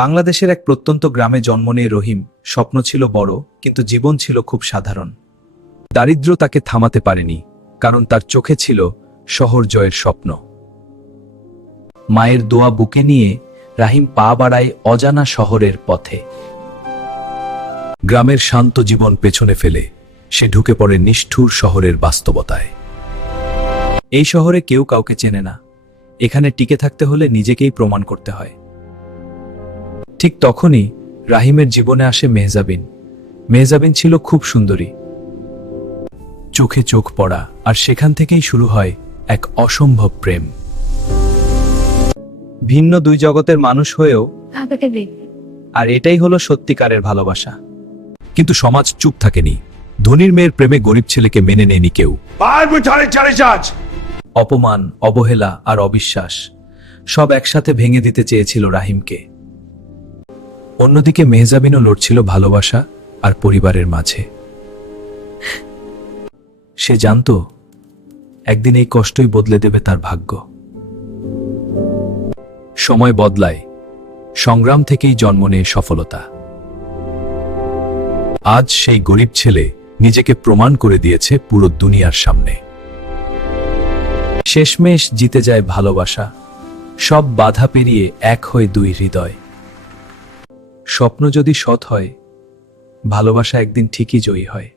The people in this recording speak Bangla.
বাংলাদেশের এক প্রত্যন্ত গ্রামে জন্ম নিয়ে রহিম স্বপ্ন ছিল বড়, কিন্তু জীবন ছিল খুব সাধারণ। দারিদ্র্য তাকে থামাতে পারেনি, কারণ তার চোখে ছিল শহর জয়ের স্বপ্ন। মায়ের দোয়া বুকে নিয়ে রাহিম পা বাড়ায় অজানা শহরের পথে। গ্রামের শান্ত জীবন পেছনে ফেলে সে ঢুকে পড়ে নিষ্ঠুর শহরের বাস্তবতায়। এই শহরে কেউ কাউকে চেনে না, এখানে টিকে থাকতে হলে নিজেকেই প্রমাণ করতে হয়। ঠিক তখনই রাহিমের জীবনে আসে মেহজাবিন। মেহজাবিন ছিল খুব সুন্দরী, চোখে চোখ পড়া, আর সেখান থেকেই শুরু হয় এক অসম্ভব প্রেম। ভিন্ন দুই জগতের মানুষ হয়েও, আর এটাই হলো সত্যিকারের ভালোবাসা। কিন্তু সমাজ চুপ থাকেনি। ধনীর মেয়ের প্রেমে গরিব ছেলেকে মেনে নেয়নি কেউ। অপমান, অবহেলা আর অবিশ্বাস সব একসাথে ভেঙে দিতে চেয়েছিল রাহিমকে। অন্যদিকে মেহজাবিনও লড়ছিল ভালোবাসা আর পরিবারের মাঝে। সে জানত একদিন এই কষ্টই বদলে দেবে তার ভাগ্য। সময় বদলায়, সংগ্রাম থেকেই জন্ম নেয় সফলতা। আজ সেই গরিব ছেলে নিজেকে প্রমাণ করে দিয়েছে পুরো দুনিয়ার সামনে। শেষমেশ জিতে যায় ভালোবাসা, সব বাধা পেরিয়ে এক হয় দুই হৃদয়। স্বপ্ন যদি সৎ হয়, ভালোবাসা একদিন ঠিকই জয়ী হয়।